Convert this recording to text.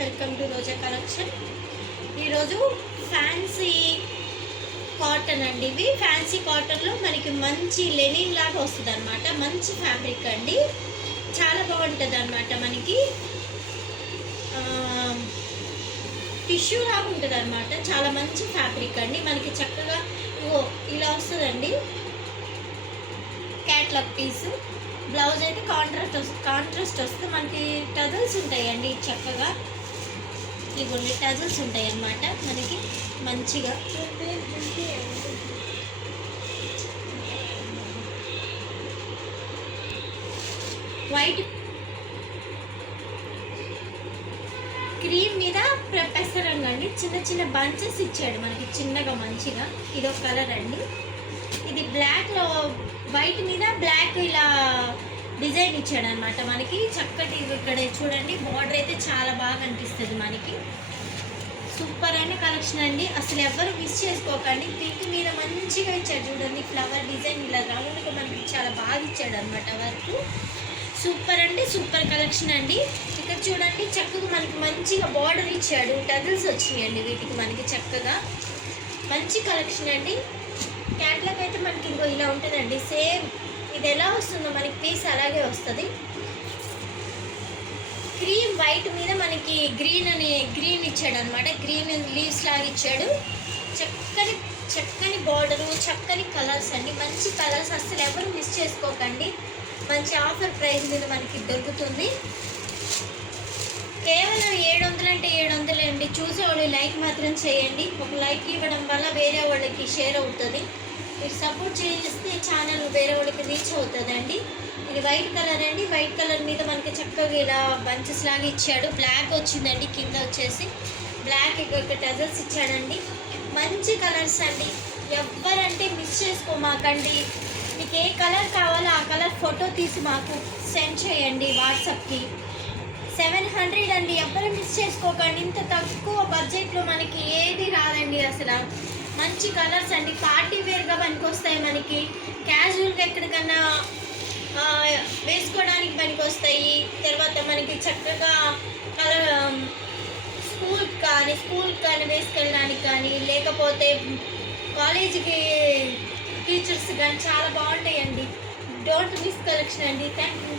Welcome to Roja collection. ఈరోజు fancy cotton అండి. ఇవి ఫ్యాన్సీ కాటన్లో మనకి మంచి లెనిన్ లాగా వస్తుంది అనమాట. మంచి ఫ్యాబ్రిక్ అండి, చాలా బాగుంటుంది అనమాట. మనకి టిష్యూ లాగా ఉంటుంది అనమాట. చాలా మంచి ఫ్యాబ్రిక్ అండి. మనకి చక్కగా ఇలా వస్తుందండి క్యాట్లాగ్ పీసు. బ్లౌజ్ అయితే కాంట్రాస్ట్ వస్తే మనకి టజల్స్ ఉంటాయండి. చక్కగా ఇవన్నీ టజల్స్ ఉంటాయి అన్నమాట. మనకి మంచిగా వైట్ క్రీమ్ మీద పెసరంగా అండి. చిన్న చిన్న బంచెస్ ఇచ్చాడు మనకి చిన్నగా మంచిగా. ఇదొక కలర్ అండి. ఇది బ్లాక్లో వైట్ మీద బ్లాక్ ఇలా డిజైన్ ఇచ్చాడు అనమాట. మనకి చక్కటి ఇక్కడ చూడండి, బార్డర్ అయితే చాలా బాగా అనిపిస్తుంది మనకి. సూపర్ అయిన కలెక్షన్ అండి, అసలు ఎవరు మిస్ చేసుకోకండి. పింక్ మీద మంచిగా ఇచ్చాడు చూడండి, ఫ్లవర్ డిజైన్ ఇలా రౌండ్గా మనకి చాలా బాగా ఇచ్చాడు అనమాట వర్క్. సూపర్ అండి, సూపర్ కలెక్షన్ అండి. ఇక్కడ చూడండి చక్కగా మనకి మంచిగా బార్డర్ ఇచ్చాడు, టజల్స్ వచ్చినాయండి వీటికి మనకి చక్కగా. మంచి కలెక్షన్ అండి. క్యాట్లాగ్ అయితే మనకి ఇంకో ఇలా ఉంటుందండి. సేమ్ ఇది ఎలా వస్తుందో మనకి పీస్ అలాగే వస్తుంది. క్రీమ్ వైట్ మీద మనకి గ్రీన్ ఇచ్చాడు అనమాట. గ్రీన్ లీవ్స్ లాగా ఇచ్చాడు. చక్కని బార్డరు, చక్కని కలర్స్ అండి. మంచి కలర్స్, అసలు ఎవరు మిస్ చేసుకోకండి. మంచి ఆఫర్ ప్రైస్ మీద మనకి దొరుకుతుంది. కేవలం 700 అంటే 700 అండి. చూసేవాళ్ళు లైక్ మాత్రం చేయండి. ఒక లైక్ ఇవ్వడం వల్ల వేరే వాళ్ళకి షేర్ అవుతుంది. మీరు సపోర్ట్ చేస్తే ఛానల్ వేరే వాళ్ళకి రీచ్ అవుతుందండి. ఇది వైట్ కలర్ అండి. వైట్ కలర్ మీద మనకి చక్కగా ఇలా బంచెస్ లాగా ఇచ్చాడు. బ్లాక్ వచ్చిందండి, కింద వచ్చేసి బ్లాక్ ఇక్కడ టజల్స్ ఇచ్చాడండి. మంచి కలర్స్ అండి. ఎవరంటే మిస్ చేసుకోమాకండి. మీకు ఏ కలర్ కావాలో ఆ కలర్ ఫోటో తీసి మాకు సెండ్ చేయండి వాట్సాప్కి. 700 అండి. ఎవరు మిస్ చేసుకోకండి. ఇంత తక్కువ బడ్జెట్లో మనకి ఏది రాదండి అసలు. మంచి కలర్స్ అండి. పార్టీ వేర్గా పనికి వస్తాయి మనకి. క్యాజువల్గా ఎక్కడికన్నా వేసుకోవడానికి పనికి వస్తాయి. తర్వాత మనకి చక్కగా కలర్ స్కూల్ కానీ వేసుకెళ్ళడానికి కానీ, లేకపోతే కాలేజీకి టీచర్స్ కానీ చాలా బాగుంటాయండి. డోంట్ మిస్ కలెక్షన్ అండి. Thank you.